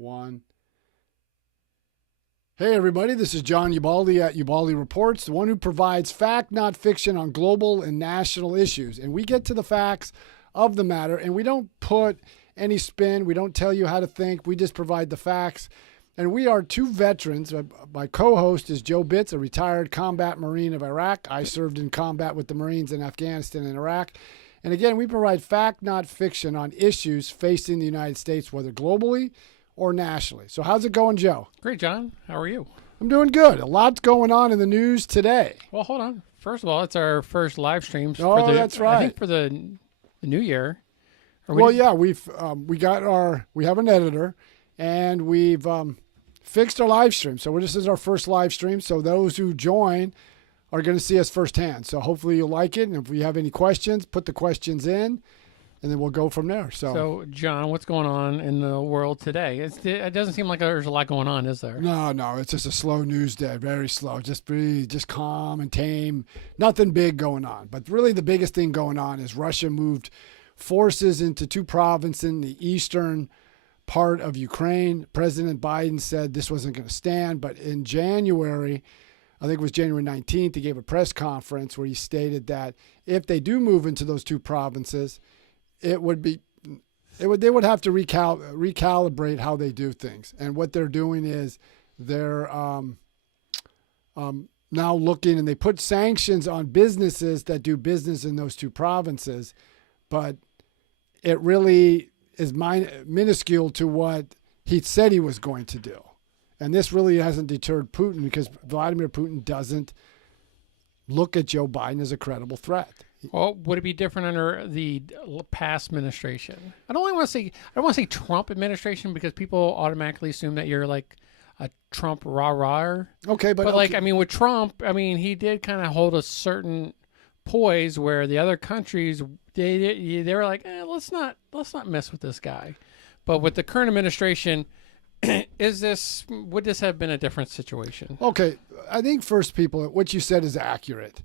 One. Hey, everybody, this is John Ubaldi at Ubaldi Reports, the one who provides fact, not fiction, on global and national issues. And we get to the facts of the matter, and we don't put any spin. We don't tell you how to think. We just provide the facts. And we are two veterans. My co-host is Joe Bitts, a retired combat Marine of Iraq. I served in combat with the Marines in Afghanistan and Iraq. And again, we provide fact, not fiction, on issues facing the United States, whether globally or nationally. So how's it going, Joe? Great, John. How are you? I'm doing good. A lot's going on in the news today. Well, hold on. First of all, it's our first live stream. That's right. I think for the new year. We have an editor, and we've fixed our live stream. So this is our first live stream. So those who join are going to see us firsthand. So hopefully you'll like it. And if we have any questions, put the questions in, and then we'll go from there. So John, what's going on in the world today? It doesn't seem like there's a lot going on, is there? No. It's just a slow news day. Very slow. Just breathe, just calm and tame. Nothing big going on. But really the biggest thing going on is Russia moved forces into two provinces in the eastern part of Ukraine. President Biden said this wasn't going to stand. But in January, I think it was January 19th, he gave a press conference where he stated that if they do move into those two provinces, they would have to recalibrate how they do things. And what they're doing is they're now looking, and they put sanctions on businesses that do business in those two provinces, but it really is minuscule to what he said he was going to do. And this really hasn't deterred Putin, because Vladimir Putin doesn't look at Joe Biden as a credible threat. Well, would it be different under the past administration? I don't want to say Trump administration, because people automatically assume that you're like a Trump rah-rah. Okay, but like, I mean, with Trump, I mean, he did kind of hold a certain poise where the other countries, they were like, let's not mess with this guy. But with the current administration, would this have been a different situation? Okay, I think first, people, what you said is accurate.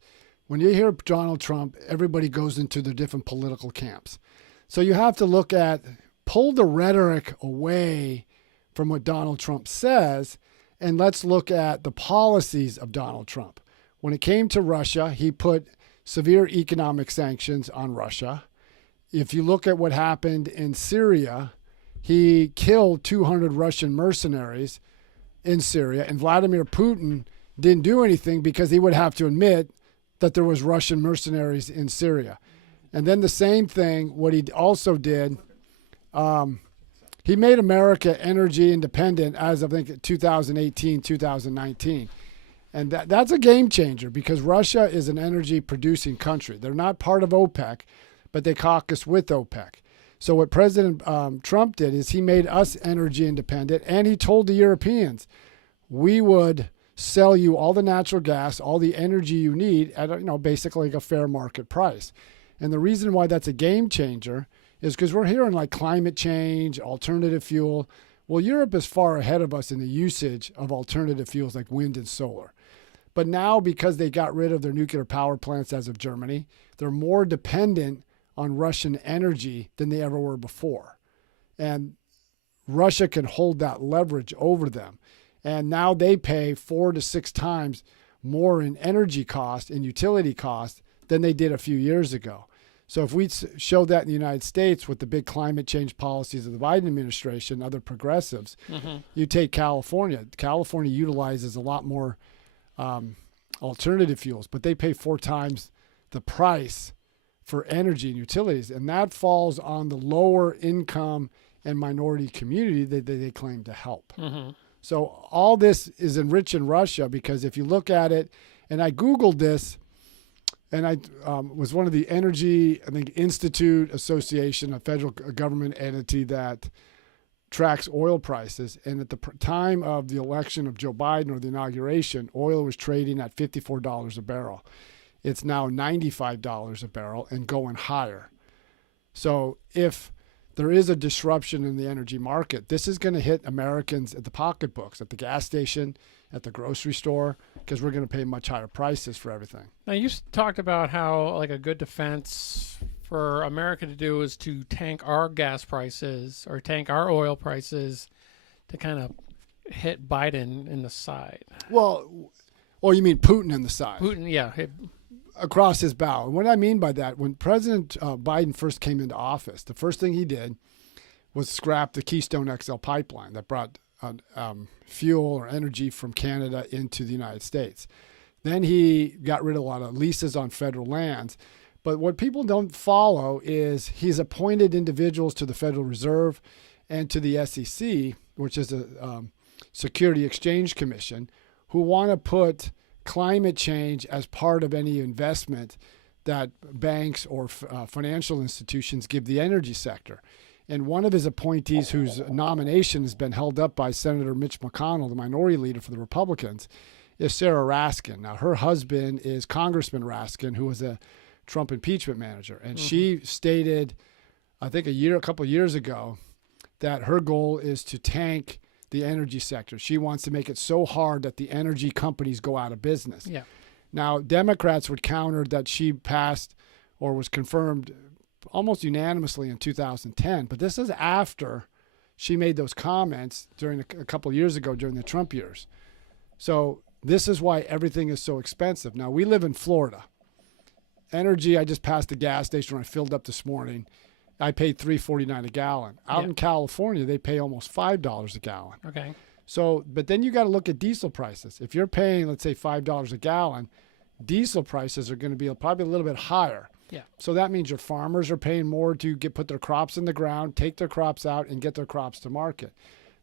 When you hear Donald Trump, everybody goes into the different political camps. So you have to pull the rhetoric away from what Donald Trump says, and let's look at the policies of Donald Trump. When it came to Russia, he put severe economic sanctions on Russia. If you look at what happened in Syria, he killed 200 Russian mercenaries in Syria, and Vladimir Putin didn't do anything because he would have to admit that there was Russian mercenaries in Syria. And then the same thing, what he also did, he made America energy independent as of, I think, 2018, 2019. And that's a game changer, because Russia is an energy producing country. They're not part of OPEC, but they caucus with OPEC. So what President Trump did is he made us energy independent, and he told the Europeans, we would sell you all the natural gas, all the energy you need at basically like a fair market price. And the reason why that's a game changer is because we're hearing like climate change, alternative fuel. Well, Europe is far ahead of us in the usage of alternative fuels like wind and solar. But now, because they got rid of their nuclear power plants as of Germany, they're more dependent on Russian energy than they ever were before. And Russia can hold that leverage over them. And now they pay 4 to 6 times more in energy cost and utility cost than they did a few years ago. So if we show that in the United States with the big climate change policies of the Biden administration, other progressives, you take California. California utilizes a lot more alternative fuels, but they pay 4 times the price for energy and utilities. And that falls on the lower income and minority community that they claim to help. So all this is enriching Russia, because if you look at it, and I Googled this, and I was one of the Energy, I think, Institute Association, a federal government entity that tracks oil prices. And at the time of the election of Joe Biden, or the inauguration, oil was trading at $54 a barrel. It's now $95 a barrel and going higher. So if there is a disruption in the energy market, this is going to hit Americans at the pocketbooks, at the gas station, at the grocery store, because we're going to pay much higher prices for everything. Now, you talked about how like a good defense for America to do is to tank our gas prices or tank our oil prices to kind of hit Biden in the side. Well, or you mean Putin in the side? Putin, yeah. Across his bow. And what I mean by that, when President Biden first came into office, the first thing he did was scrap the Keystone XL pipeline that brought fuel or energy from Canada into the United States. Then he got rid of a lot of leases on federal lands. But what people don't follow is he's appointed individuals to the Federal Reserve and to the SEC, which is a Security Exchange Commission, who want to put climate change as part of any investment that banks or financial institutions give the energy sector. And one of his appointees, whose nomination has been held up by Senator Mitch McConnell, the minority leader for the Republicans, is Sarah Raskin. Now, her husband is Congressman Raskin, who was a Trump impeachment manager. And she stated, I think a couple of years ago, that her goal is to tank the energy sector. She wants to make it so hard that the energy companies go out of business. Yeah. Now, Democrats would counter that she passed or was confirmed almost unanimously in 2010, but this is after she made those comments during a couple of years ago during the Trump years. So this is why everything is so expensive. Now, we live in Florida. Energy, I just passed the gas station when I filled up this morning. I paid $3.49 a gallon. Out in California, they pay almost $5 a gallon. Okay. So, but then you got to look at diesel prices. If you're paying, let's say, $5 a gallon, diesel prices are going to be probably a little bit higher. Yeah. So that means your farmers are paying more to put their crops in the ground, take their crops out, and get their crops to market.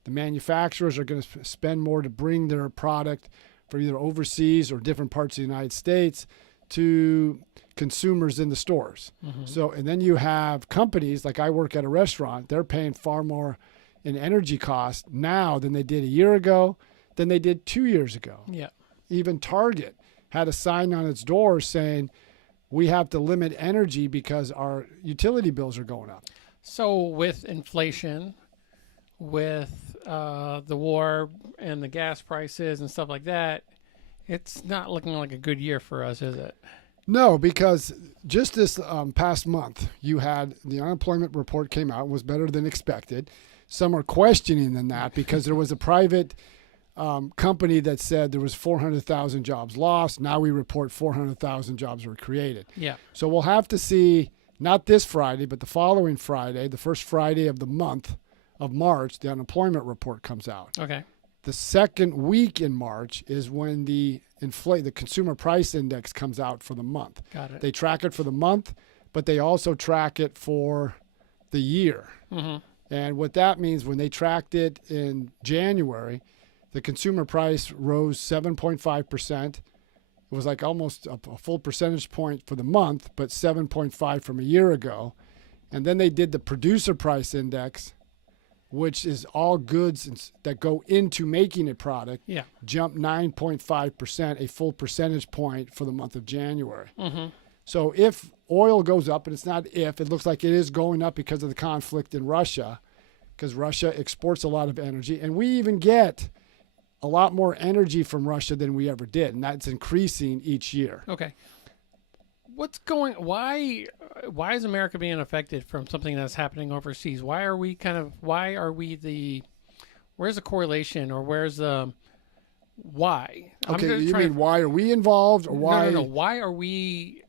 The manufacturers are going to spend more to bring their product for either overseas or different parts of the United States to consumers in the stores. So, and then you have companies, like I work at a restaurant, they're paying far more in energy costs now than they did a year ago, than they did 2 years ago. Yeah. Even Target had a sign on its door saying, we have to limit energy because our utility bills are going up. So with inflation, with the war and the gas prices and stuff like that, it's not looking like a good year for us, is it? No, because just this past month, you had the unemployment report came out, was better than expected. Some are questioning than that because there was a private company that said there was 400,000 jobs lost. Now we report 400,000 jobs were created. Yeah. So we'll have to see, not this Friday, but the following Friday, the first Friday of the month of March, the unemployment report comes out. Okay. The second week in March is when the consumer price index comes out for the month. Got it. They track it for the month, but they also track it for the year. And what that means, when they tracked it in January, the consumer price rose 7.5%. It was like almost a full percentage point for the month, but 7.5 from a year ago. And then they did the producer price index, which is all goods that go into making a product, jumped 9.5%, a full percentage point for the month of January. So if oil goes up, and it's not if, it looks like it is going up because of the conflict in Russia, because Russia exports a lot of energy, and we even get a lot more energy from Russia than we ever did, and that's increasing each year. Okay. Why is America being affected from something that's happening overseas? Where's the correlation, or where's the why? Okay, you mean why are we involved, or why? No. Why are we?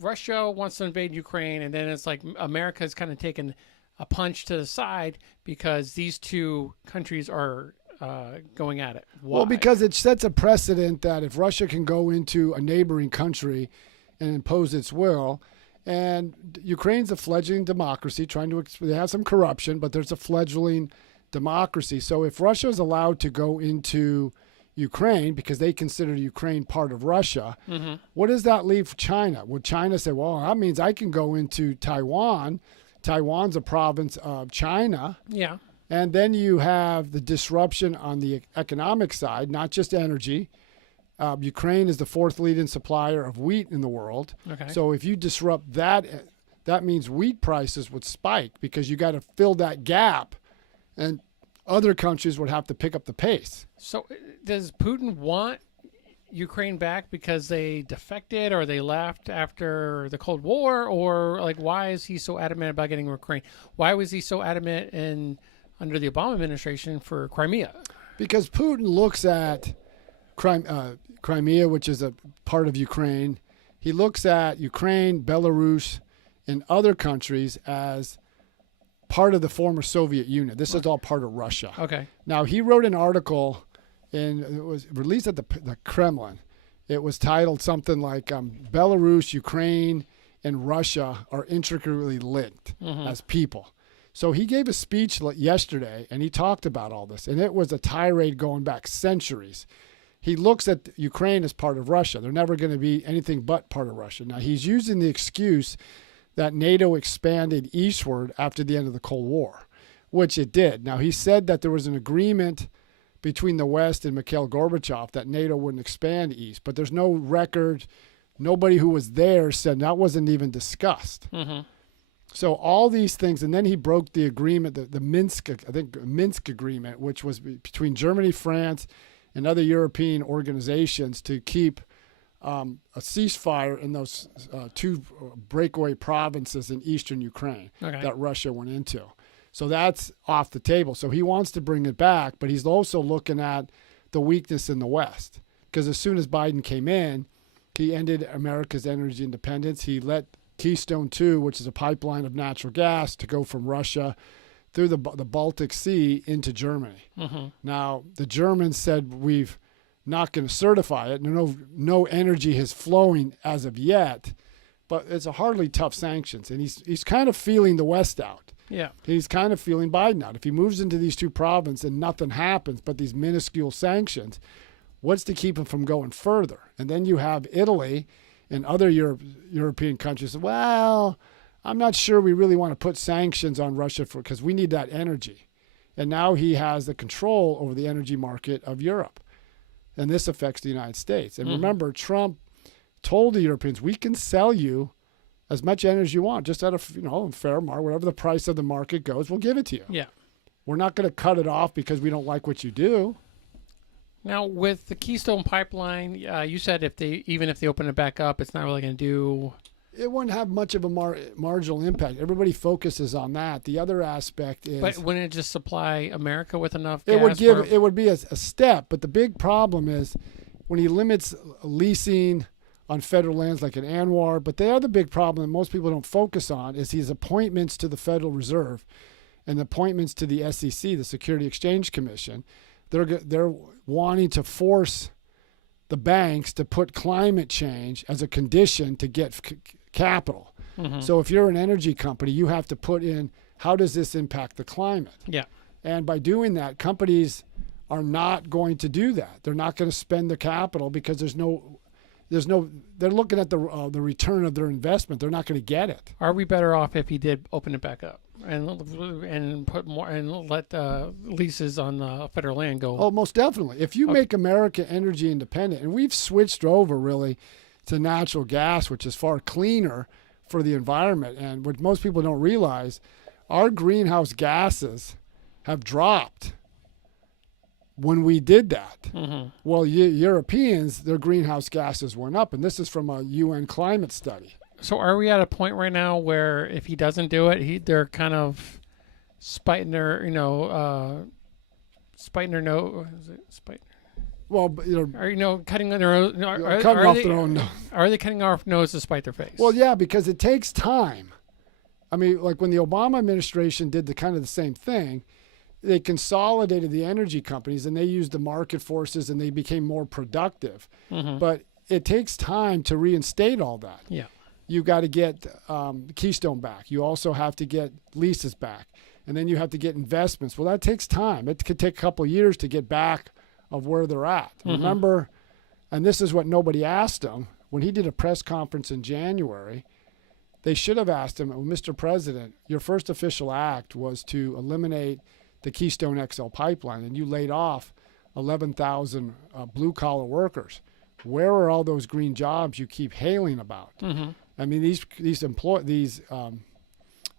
Russia wants to invade Ukraine, and then it's like America's kind of taken a punch to the side because these two countries are going at it. Why? Well, because it sets a precedent that if Russia can go into a neighboring country and impose its will, and Ukraine's a fledgling democracy, they have some corruption, but there's a fledgling democracy. So if Russia is allowed to go into Ukraine because they consider Ukraine part of Russia, what does that leave for China? Would China say, well, that means I can go into Taiwan? Taiwan's a province of China. Yeah. And then you have the disruption on the economic side, not just energy. Ukraine is the fourth leading supplier of wheat in the world. Okay. So if you disrupt that, that means wheat prices would spike because you got to fill that gap, and other countries would have to pick up the pace. So does Putin want Ukraine back because they defected or they left after the Cold War, or like why is he so adamant about getting Ukraine? Why was he so adamant in under the Obama administration for Crimea. Because Putin looks at Crimea, which is a part of Ukraine. He looks at Ukraine, Belarus, and other countries as part of the former Soviet Union. This is all part of Russia. Okay. Now, he wrote an article, and it was released at the Kremlin. It was titled something like Belarus, Ukraine, and Russia are intricately linked as people. So he gave a speech yesterday, and he talked about all this, and it was a tirade going back centuries. He looks at Ukraine as part of Russia. They're never going to be anything but part of Russia. Now, he's using the excuse that NATO expanded eastward after the end of the Cold War, which it did. Now, he said that there was an agreement between the West and Mikhail Gorbachev that NATO wouldn't expand east, but there's no record. Nobody who was there said that wasn't even discussed. So all these things, and then he broke the agreement, the Minsk agreement, which was between Germany, France, and other European organizations to keep a ceasefire in those two breakaway provinces in eastern Ukraine that Russia went into. So that's off the table. So he wants to bring it back, but he's also looking at the weakness in the West. Because as soon as Biden came in, he ended America's energy independence. He let Keystone 2, which is a pipeline of natural gas, to go from Russia through the Baltic Sea into Germany. Now, the Germans said we've not going to certify it. No energy is flowing as of yet, but it's a hardly tough sanctions. And he's kind of feeling the West out. Yeah. He's kind of feeling Biden out. If he moves into these two provinces and nothing happens but these minuscule sanctions, what's to keep him from going further? And then you have Italy and other European countries. Well, I'm not sure we really want to put sanctions on Russia because we need that energy. And now he has the control over the energy market of Europe. And this affects the United States. And remember, Trump told the Europeans, we can sell you as much energy as you want, just at a fair market, whatever the price of the market goes, we'll give it to you. Yeah. We're not going to cut it off because we don't like what you do. Now, with the Keystone Pipeline, you said even if they open it back up, it's not really going to do. It wouldn't have much of a marginal impact. Everybody focuses on that. The other aspect is, but wouldn't it just supply America with enough gas? It would be a step. But the big problem is when he limits leasing on federal lands like in Anwar. But the other big problem that most people don't focus on is his appointments to the Federal Reserve and the appointments to the SEC, the Security Exchange Commission. They're wanting to force the banks to put climate change as a condition to get capital. So if you're an energy company, you have to put in, how does this impact the climate? Yeah. And by doing that, companies are not going to do that. They're not going to spend the capital because they're looking at the return of their investment. They're not going to get it. Are we better off if he did open it back up and put more and let leases on federal land go? Oh, most definitely. If you make America energy independent, and we've switched over really to natural gas, which is far cleaner for the environment, and what most people don't realize, our greenhouse gases have dropped when we did that. Well, Europeans, their greenhouse gases went up, and this is from a UN climate study. So are we at a point right now where if he doesn't do it, they're kind of spiting their, spiting their nose? Is it spiting? Well, cutting their nose. Cutting off their own nose. Are they cutting off nose to spite their face? Well, yeah, because it takes time. I mean, like when the Obama administration did the same thing, they consolidated the energy companies and they used the market forces and they became more productive. But it takes time to reinstate all that. Yeah. You got to get Keystone back. You also have to get leases back. And then you have to get investments. Well, that takes time. It could take a couple of years to get back of where they're at. Remember, and this is what nobody asked him, when he did a press conference in January, they should have asked him, Mr. President, your first official act was to eliminate the Keystone XL pipeline, and you laid off 11,000 blue-collar workers. Where are all those green jobs you keep hailing about? I mean, these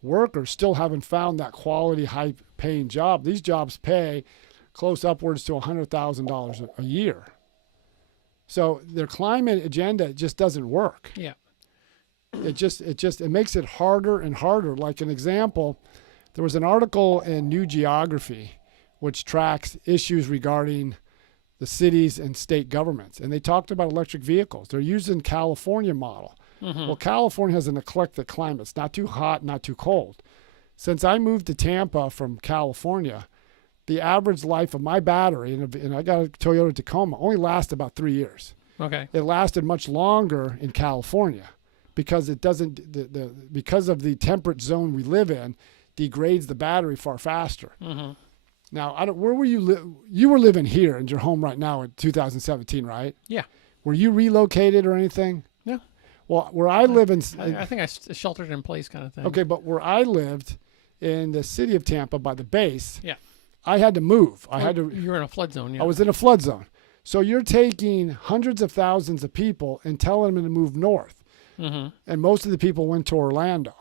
workers still haven't found that quality, high-paying job. These jobs pay close upwards to $100,000 a year. So their climate agenda just doesn't work. Yeah. It makes it harder and harder. Like an example, There was an article in New Geography which tracks issues regarding the cities and state governments. And they talked about electric vehicles. They're using California model. Well, California has an eclectic climate. It's not too hot, not too cold. Since I moved to Tampa from California, the average life of my battery, and I got a Toyota Tacoma, only lasted about 3 years. Okay. It lasted much longer in California because it doesn't, because of the temperate zone we live in, degrades the battery far faster. Now, where were you? You were living here in your home right now in 2017, right? Yeah. Were you relocated or anything? No. Well, where I live in, I think I sheltered in place kind of thing. okay, but where I lived in the city of Tampa by the base, Yeah. I had to move. You were in a flood zone. Yeah. I was in a flood zone. So you're taking hundreds of thousands of people and telling them to move north. And most of the people went to Orlando.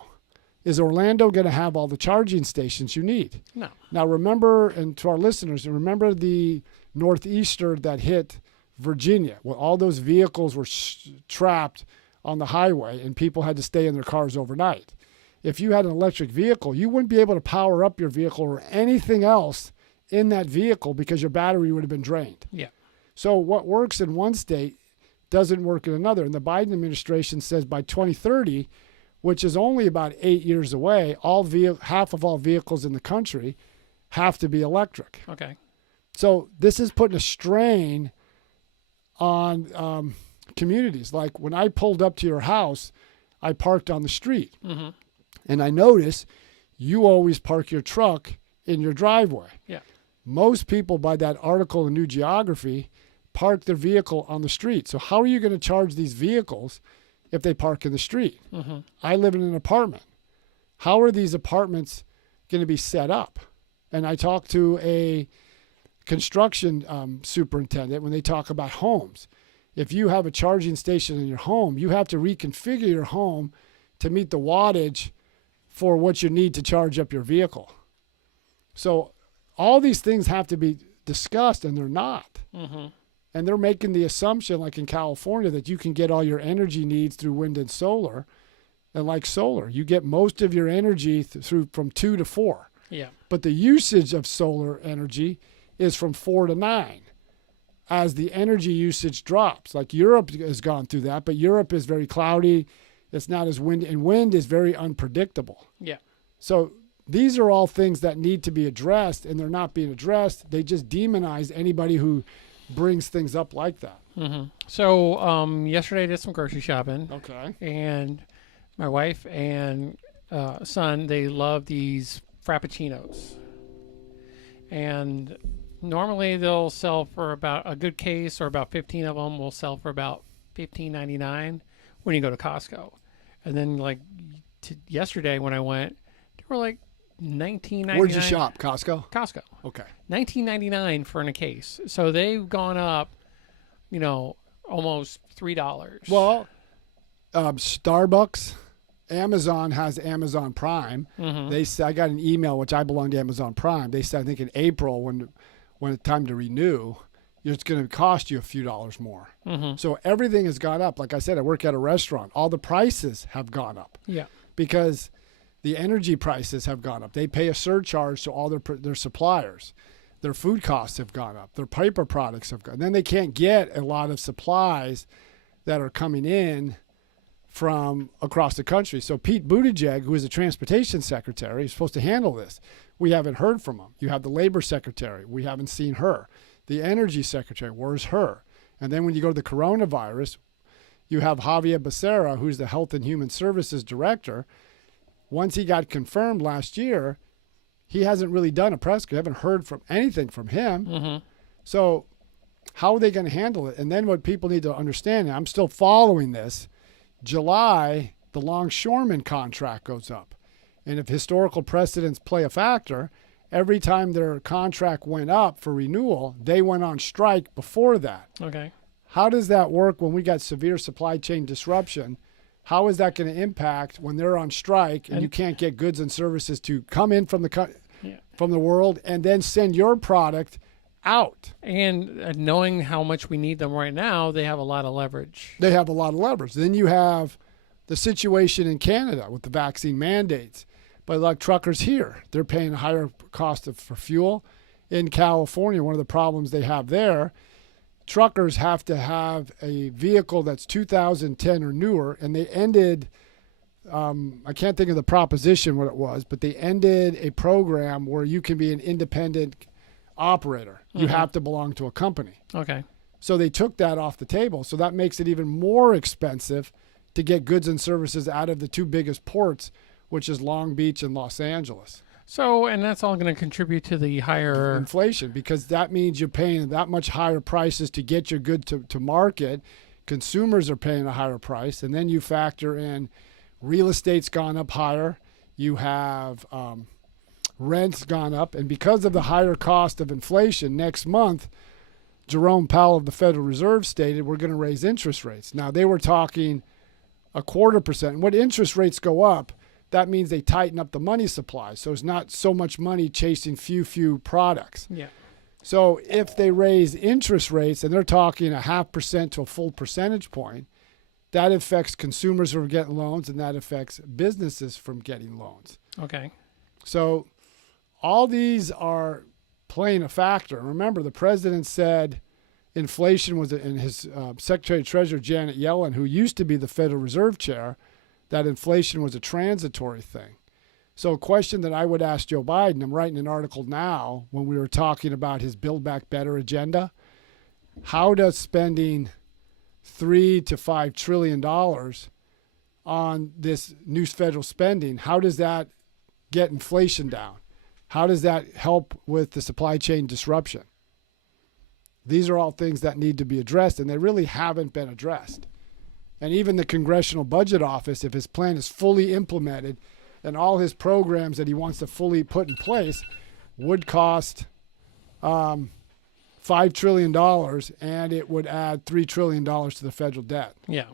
Is Orlando going to have all the charging stations you need? No. Now remember, and to our listeners, remember the northeaster that hit Virginia, where all those vehicles were trapped on the highway and people had to stay in their cars overnight. If you had an electric vehicle, you wouldn't be able to power up your vehicle or anything else in that vehicle because your battery would have been drained. Yeah. So what works in one state doesn't work in another. And the Biden administration says by 2030, which is only about 8 years away, half of all vehicles in the country have to be electric. Okay. So this is putting a strain on communities. Like when I pulled up to your house, I parked on the street. And I noticed you always park your truck in your driveway. Yeah. Most people, by that article in New Geography, park their vehicle on the street. So how are you going to charge these vehicles if they park in the street? I live in an apartment. How are these apartments going to be set up? And I talked to a construction superintendent when they talk about homes. If you have a charging station in your home, you have to reconfigure your home to meet the wattage for what you need to charge up your vehicle. So all these things have to be discussed, and they're not. And they're making the assumption, like in California, that you can get all your energy needs through wind and solar. And like solar, you get most of your energy through from 2 to 4. Yeah. But the usage of solar energy is from 4 to 9 as the energy usage drops. Like Europe has gone through that, but Europe is very cloudy. It's not as windy, and wind is very unpredictable. Yeah. So these are all things that need to be addressed, and they're not being addressed. They just demonize anybody who brings things up like that. So yesterday I did some grocery shopping. Okay. And my wife and son, they love these Frappuccinos. And normally they'll sell for about a good case, or about 15 of them will sell for about $15.99 when you go to Costco. And then like yesterday when I went, they were like $19.99. Where'd you shop? Costco? Costco. Okay. $19.99 for in a case. So they've gone up, almost $3. Well, Starbucks, Amazon has Amazon Prime. They said, I got an email, which I belong to Amazon Prime. They said, I think in April when it's time to renew, it's going to cost you a few dollars more. So everything has gone up. Like I said, I work at a restaurant. All the prices have gone up. Yeah. Because the energy prices have gone up. They pay a surcharge to all their suppliers. Their food costs have gone up. Their paper products have gone up. Then they can't get a lot of supplies that are coming in from across the country. So Pete Buttigieg, who is the transportation secretary, is supposed to handle this. We haven't heard from him. You have the labor secretary. We haven't seen her. The energy secretary, where's her? And then when you go to the coronavirus, you have Javier Becerra, who's the Health and Human Services director. Once he got confirmed last year, he hasn't really done a press. We haven't heard from anything from him. So how are they going to handle it? And then what people need to understand, and I'm still following this, July, the longshoreman contract goes up. And if historical precedents play a factor, every time their contract went up for renewal, they went on strike before that. Okay. How does that work when we got severe supply chain disruption? How is that going to impact when they're on strike and you can't get goods and services to come in from the world and then send your product out? And knowing how much we need them right now, they have a lot of leverage. They have a lot of leverage. Then you have the situation in Canada with the vaccine mandates. But like truckers here, they're paying a higher cost for fuel. In California, one of the problems they have there, truckers have to have a vehicle that's 2010 or newer, and they ended, I can't think of the proposition what it was, but they ended a program where you can be an independent operator. You have to belong to a company. Okay. So they took that off the table. So that makes it even more expensive to get goods and services out of the two biggest ports, which is Long Beach and Los Angeles. So, and that's all going to contribute to the higher inflation, because that means you're paying that much higher prices to get your good to market. Consumers are paying a higher price. And then you factor in real estate's gone up higher. You have rent's gone up. And because of the higher cost of inflation, next month, Jerome Powell of the Federal Reserve stated we're going to raise interest rates. Now, they were talking 0.25%. And when interest rates go up, that means they tighten up the money supply. So it's not so much money chasing few products. Yeah. So if they raise interest rates, and they're talking 0.5% to a full percentage point, that affects consumers from getting loans, and that affects businesses from getting loans. Okay. So all these are playing a factor. Remember, the president said inflation was, and his Secretary of Treasury, Janet Yellen, who used to be the Federal Reserve Chair, that inflation was a transitory thing. So a question that I would ask Joe Biden, I'm writing an article now when we were talking about his Build Back Better agenda. How does spending $3 to $5 trillion on this new federal spending, how does that get inflation down? How does that help with the supply chain disruption? These are all things that need to be addressed, and they really haven't been addressed. And even the Congressional Budget Office, if his plan is fully implemented and all his programs that he wants to fully put in place, would cost $5 trillion, and it would add $3 trillion to the federal debt. Yeah.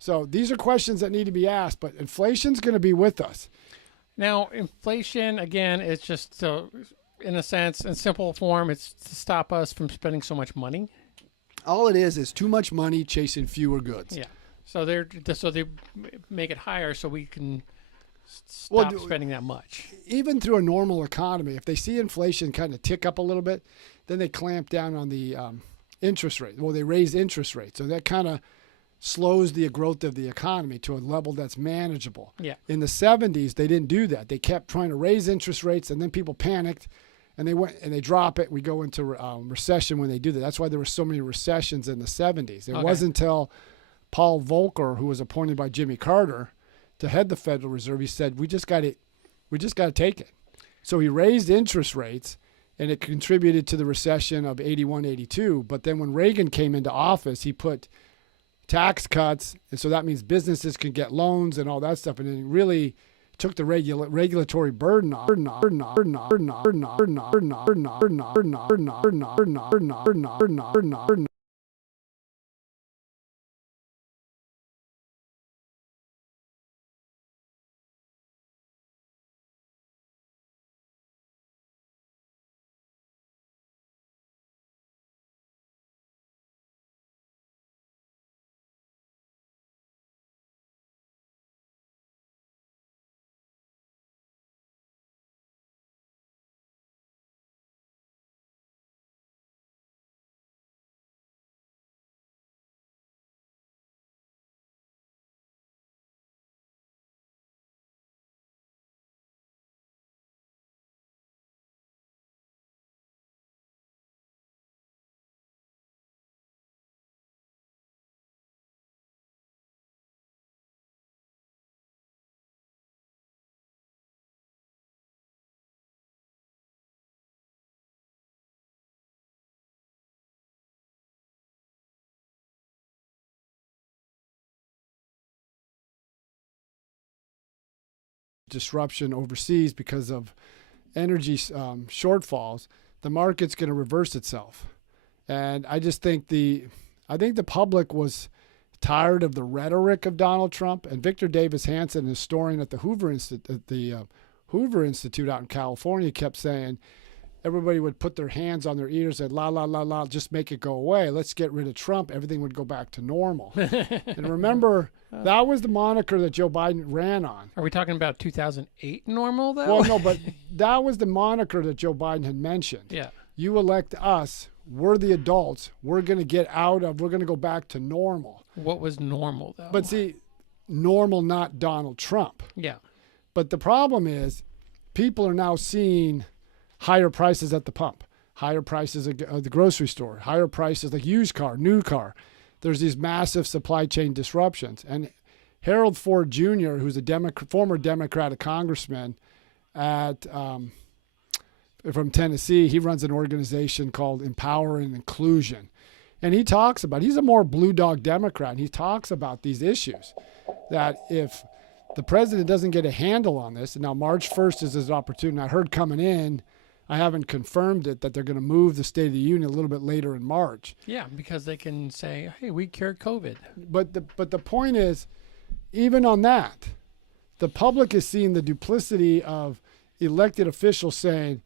So these are questions that need to be asked, but inflation's going to be with us. Now, inflation, again, is just, in a sense, in simple form, it's to stop us from spending so much money. All it is too much money chasing fewer goods. Yeah. So they make it higher so we can stop spending that much. Even through a normal economy, if they see inflation kind of tick up a little bit, then they clamp down on the interest rate. Well, they raise interest rates. So that kind of slows the growth of the economy to a level that's manageable. Yeah. In the 70s, they didn't do that. They kept trying to raise interest rates, and then people panicked, and they went and they drop it. We go into recession when they do that. That's why there were so many recessions in the 70s. It wasn't until Paul Volcker, who was appointed by Jimmy Carter to head the Federal Reserve, he said, we just got to take it. So he raised interest rates, and it contributed to the recession of 81, 82. But then when Reagan came into office, he put tax cuts, and so that means businesses can get loans and all that stuff, and it really took the regulatory burden off. Disruption overseas because of energy shortfalls, the market's going to reverse itself. And I just think the public was tired of the rhetoric of Donald Trump. And Victor Davis Hanson, a historian at the Hoover Institute out in California, kept saying, everybody would put their hands on their ears and la, la, la, la, just make it go away. Let's get rid of Trump. Everything would go back to normal. And remember, that was the moniker that Joe Biden ran on. Are we talking about 2008 normal, though? Well, no, but that was the moniker that Joe Biden had mentioned. Yeah. You elect us. We're the adults. We're going to go back to normal. What was normal, though? But see, normal, not Donald Trump. Yeah. But the problem is people are now seeing higher prices at the pump, higher prices at the grocery store, higher prices like used car, new car. There's these massive supply chain disruptions. And Harold Ford Jr., who's a former Democratic congressman from Tennessee, he runs an organization called Empower and Inclusion. And he talks about, he's a more blue dog Democrat, and he talks about these issues, that if the president doesn't get a handle on this, and now March 1st is his opportunity. I heard coming in, I haven't confirmed it, that they're going to move the State of the Union a little bit later in March. Yeah, because they can say, hey, we cured COVID. But the point is, even on that, the public is seeing the duplicity of elected officials saying,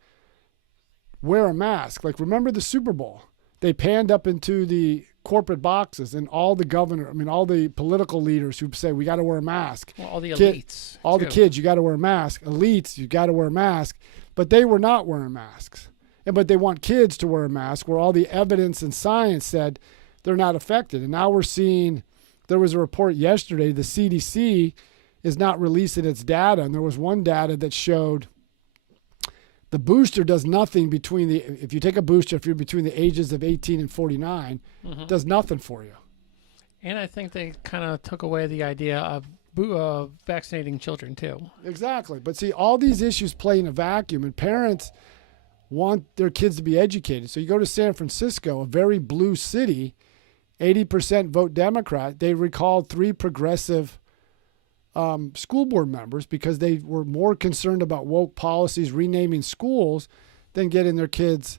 wear a mask. Like, remember the Super Bowl? They panned up into the corporate boxes, and all the political leaders who say we got to wear a mask. Well, all the elites. The kids, you got to wear a mask. Elites, you got to wear a mask. But they were not wearing masks. But they want kids to wear a mask, where all the evidence and science said they're not affected. And now we're seeing, there was a report yesterday, the CDC is not releasing its data. And there was one data that showed the booster does nothing if you take a booster, if you're between the ages of 18 and 49, does nothing for you. And I think they kind of took away the idea of vaccinating children too. Exactly. But see, all these issues play in a vacuum, and parents want their kids to be educated. So you go to San Francisco, a very blue city, 80% vote Democrat. They recalled 3 progressive school board members because they were more concerned about woke policies, renaming schools, than getting their kids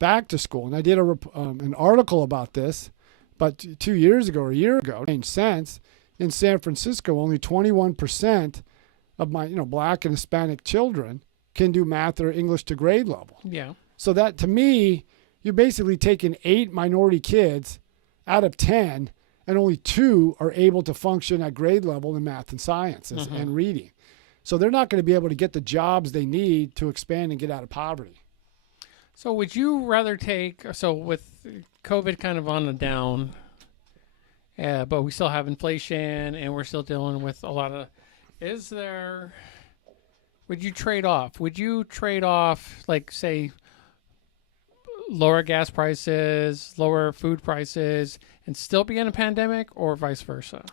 back to school. And I did an article about this, but 2 years ago or a year ago, changed since. In San Francisco, only 21% of my Black and Hispanic children can do math or English to grade level. Yeah. So that, to me, you're basically taking 8 minority kids out of 10, and only 2 are able to function at grade level in math and sciences and reading. So they're not going to be able to get the jobs they need to expand and get out of poverty. So would you rather with COVID kind of on the down, but we still have inflation and we're still dealing with a lot of, would you trade off, like, say, lower gas prices, lower food prices, and still be in a pandemic, or vice versa?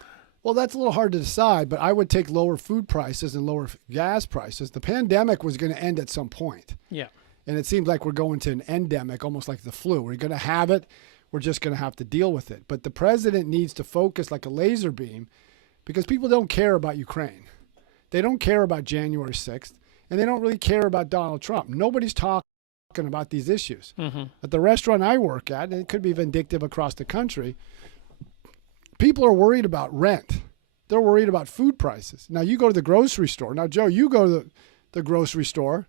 Well, that's a little hard to decide, but I would take lower food prices and lower gas prices. The pandemic was going to end at some point. Yeah. And it seems like we're going to an endemic, almost like the flu. We're going to have it. We're just going to have to deal with it. But the president needs to focus like a laser beam, because people don't care about Ukraine. They don't care about January 6th, and they don't really care about Donald Trump. Nobody's talking about these issues. At the restaurant I work at, and it could be vindictive across the country, people are worried about rent. They're worried about food prices. Now, you go to the grocery store. Now, Joe, you go to the grocery store,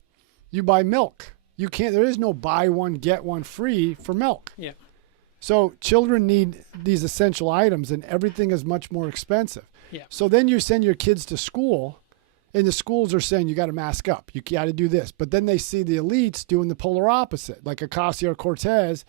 you buy milk. There is no buy one, get one free for milk. Yeah. So children need these essential items, and everything is much more expensive. Yeah. So then you send your kids to school, and the schools are saying you got to mask up, you got to do this. But then they see the elites doing the polar opposite, like Ocasio-Cortez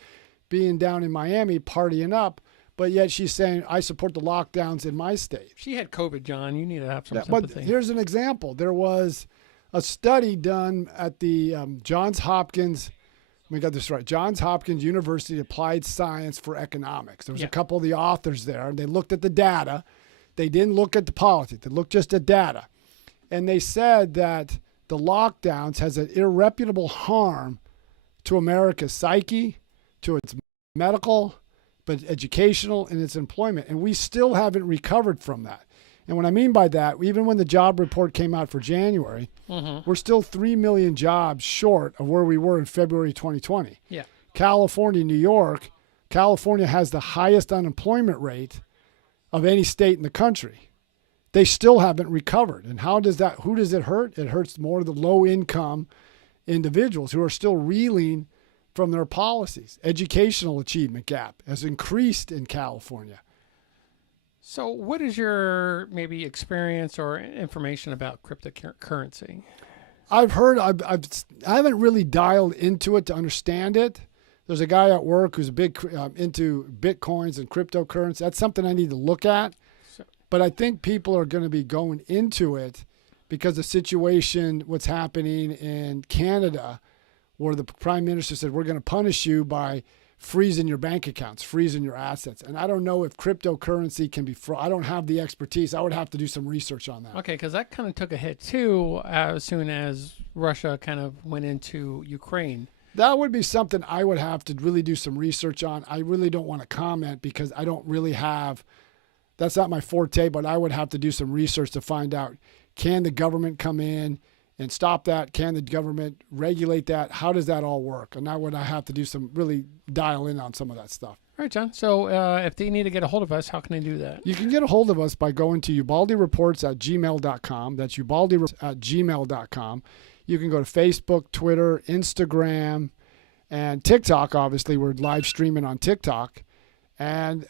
being down in Miami partying up, but yet she's saying, I support the lockdowns in my state. She had COVID, John. You need to have some sympathy. But here's an example. There was a study done at the Johns Hopkins University Applied Science for Economics. There was a couple of the authors there, and they looked at the data. They didn't look at the politics. They looked just at data. And they said that the lockdowns has an irreparable harm to America's psyche, to its medical, but educational, and its employment. And we still haven't recovered from that. And what I mean by that, even when the job report came out for January, we're still 3 million jobs short of where we were in February 2020. Yeah. California, New York, California has the highest unemployment rate of any state in the country. They still haven't recovered. And who does it hurt? It hurts more the low income individuals who are still reeling from their policies. Educational achievement gap has increased in California. So, what is your maybe experience or information about cryptocurrency? I've heard, I haven't really dialed into it to understand it. There's a guy at work who's big into Bitcoins and cryptocurrency. That's something I need to look at. But I think people are going to be going into it because the situation, what's happening in Canada, where the Prime Minister said, we're going to punish you by freezing your bank accounts, freezing your assets. And I don't know if cryptocurrency can be I don't have the expertise. I would have to do some research on that. Okay, because that kind of took a hit too as soon as Russia kind of went into Ukraine. That would be something I would have to really do some research on. I really don't want to comment because I don't really have, that's not my forte, but I would have to do some research to find out, can the government come in and stop that? Can the government regulate that? How does that all work? And I would have to do some really dial in on some of that stuff. All right, John. So if they need to get a hold of us, how can they do that? You can get a hold of us by going to ubaldireports@gmail.com. That's ubaldi@gmail.com. You can go to Facebook, Twitter, Instagram, and TikTok. Obviously, we're live streaming on TikTok. And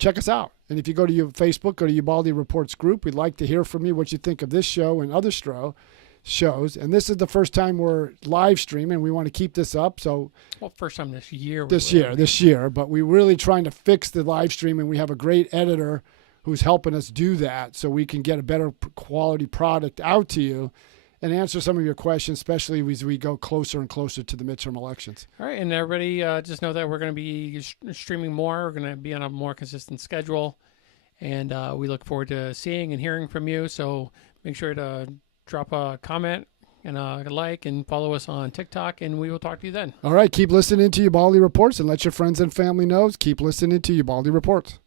check us out. And if you go to your Facebook, go to Ubaldi Reports Group. We'd like to hear from you what you think of this show and other shows. And this is the first time we're live streaming. We want to keep this up. So, well, first time this year. This year. But we're really trying to fix the live stream, and we have a great editor who's helping us do that so we can get a better quality product out to you and answer some of your questions, especially as we go closer and closer to the midterm elections. All right, and everybody just know that we're going to be streaming more. We're going to be on a more consistent schedule, and we look forward to seeing and hearing from you. So make sure to drop a comment and a like and follow us on TikTok, and we will talk to you then. All right, keep listening to Ubaldi Reports and let your friends and family know. Keep listening to Ubaldi Reports.